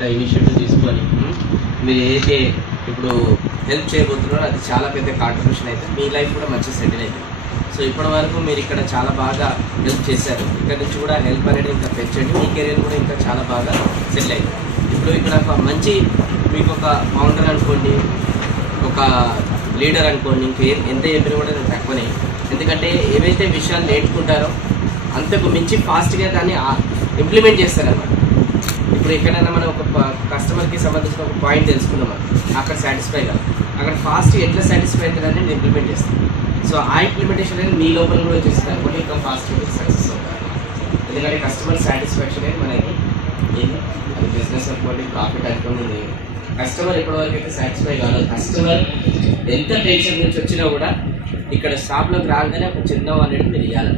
ఇంత ఇనిషియేటివ్ తీసుకొని మీరు ఏదైతే ఇప్పుడు హెల్ప్ చేయబోతున్నారో అది చాలా పెద్ద కాంట్రిబ్యూషన్ అయితే మీ లైఫ్ కూడా మంచి సెటిల్ అవుతుంది. సో ఇప్పటి వరకు మీరు ఇక్కడ చాలా బాగా హెల్ప్ చేశారు. ఇక్కడ నుంచి కూడా హెల్ప్ అనేది ఇంకా పెంచండి, మీ కెరీర్ కూడా ఇంకా చాలా బాగా సెటిల్ అవుతుంది. ఇప్పుడు ఇక్కడ ఒక మంచి మీకు ఒక ఫౌండర్ అనుకోండి, ఒక లీడర్ అనుకోండి, ఎంత చెప్పినా కూడా నేను తక్కువనే. ఎందుకంటే ఏవైతే విషయాలు నేర్చుకుంటారో అంతకు మించి ఫాస్ట్గా దాన్ని ఇంప్లిమెంట్ చేస్తారన్నమాట. ఇప్పుడు ఎక్కడైనా మనం ఒక కస్టమర్కి సంబంధించిన ఒక పాయింట్ తెలుసుకున్నాం, అక్కడ సాటిస్ఫై కాదు, అక్కడ ఫాస్ట్ ఎట్లా సాటిస్ఫై అవుతుందని నేను ఇంప్లిమెంట్ చేస్తాను. సో ఆ ఇంప్లిమెంటేషన్ అనేది మీ లోపల కూడా వచ్చేస్తుంది అనుకోండి, ఇంకా ఫాస్ట్గా సక్సెస్ అవుతారు. ఎందుకంటే కస్టమర్ సాటిస్ఫాక్షన్ అనేది మనకి ఏది, అది బిజినెస్ అనుకోండి, ప్రాఫిట్ అనుకోండి, కస్టమర్ ఎప్పటివరకు అయితే సాటిస్ఫై కాదు. కస్టమర్ ఎంత టెన్షన్ నుంచి వచ్చినా కూడా ఇక్కడ షాప్లోకి రాగానే ఒక చిరునవ్వు అనేది మీరు ఇవ్వాలి.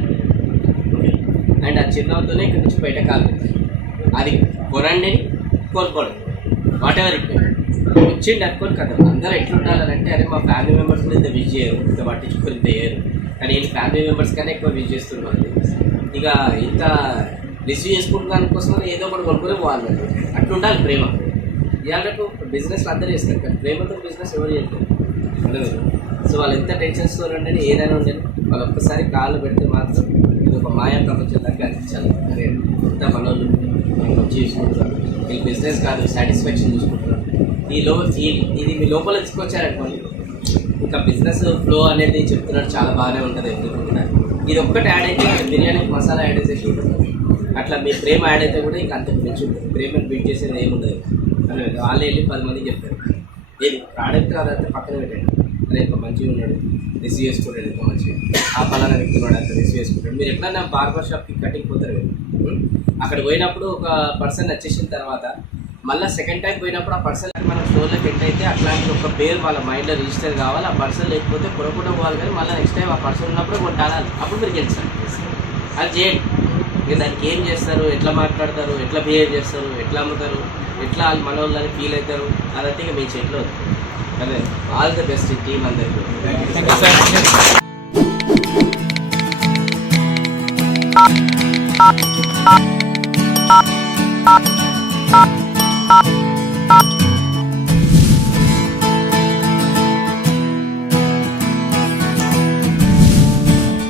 అండ్ ఆ చిరునవ్వుతోనే ఇక్కడ నుంచి బయట కాదు, అది కొనండి కోరుకోండి, వాట్ ఎవర్ ఇట్ వచ్చిండి అనుకోని కదా. అందరూ ఎట్లుండాలంటే అరే మా ఫ్యామిలీ మెంబర్స్ కూడా ఇంత విజ్ చేయరు, ఇంత పట్టించుకొని ఇంత చేయరు, కానీ వీళ్ళు ఫ్యామిలీ మెంబర్స్ కన్నా ఎక్కువ విజ్ చేస్తున్నారు. ఇక ఇంత రిసీవ్ చేసుకుంటున్న కోసం ఏదో ఒకటి కొనుక్కొని పోవాలి, అట్లుండాలి ప్రేమ. ఇవాళకు బిజినెస్లో అందరూ చేస్తారు, కానీ ప్రేమతో బిజినెస్ ఎవరు చేస్తారు అర్థమైంది. సో వాళ్ళు ఎంత టెన్షన్స్తో ఉండని ఏదైనా ఉండని వాళ్ళు ఒక్కసారి కాళ్ళు పెడితే మాత్రం ఇది ఒక మాయా ప్రపంచం దాకా అనిపించాలి. అరే ఇంత మనోళ్ళు మంచి చూసుకుంటున్నారు, వీళ్ళు బిజినెస్ కాదు సాటిస్ఫాక్షన్ చూసుకుంటున్నారు. ఇది మీ లోపల తీసుకొచ్చారనుకోండి, ఇంకా బిజినెస్ ఫ్లో అనేది చెప్తున్నారు చాలా బాగానే ఉంటుంది. ఎందుకంటే ఇది ఒక్కటి యాడ్ అయితే బిర్యానీకి మసాలా యాడ్ చేసేసి అట్లా మీ ప్రేమ యాడ్ అయితే కూడా ఇంకా అంతకు మించి ఉంటుంది. ప్రేమను బిల్డ్ చేసేది ఏముండదు. వాళ్ళే వెళ్ళి 10 మందికి చెప్తారు, ఏది ప్రోడక్ట్ అదంతా పక్కన పెట్టండి, అదే ఇంకా మంచిగా ఉన్నాడు రిసీవ్ చేసుకుంటాడు, ఇంకా మంచిగా ఆ పలానా వ్యక్తి కూడా అంతా రిసీవ్ చేసుకుంటాడు. మీరు ఎట్లన్నా బార్బర్ షాప్కి కటింగ్ పోతారు కదా, అక్కడ పోయినప్పుడు ఒక పర్సన్ వచ్చేసిన తర్వాత మళ్ళీ సెకండ్ టైం పోయినప్పుడు ఆ పర్సన్ మన స్టోర్లోకి ఎంటర్ అయితే అట్లాంటి ఒక పేరు వాళ్ళ మైండ్లో రిజిస్టర్ కావాలి. ఆ పర్సన్ లేకపోతే పొరకుండా పోవాలి, కానీ మళ్ళీ నెక్స్ట్ టైం ఆ పర్సన్ ఉన్నప్పుడు కొట్టాలి, అప్పుడు మీరు గెలిచారు. అది చేయండి. మీరు దానికి ఏం చేస్తారు, ఎట్లా మాట్లాడతారు, ఎట్లా బిహేవ్ చేస్తారు, ఎట్లా అమ్ముతారు, ఎట్లా వాళ్ళు మన వాళ్ళని ఫీల్ అవుతారు, అదంతా ఇక మీ చేతిలో. అదే ఆల్ ది బెస్ట్ టీమ్ అందరికీ.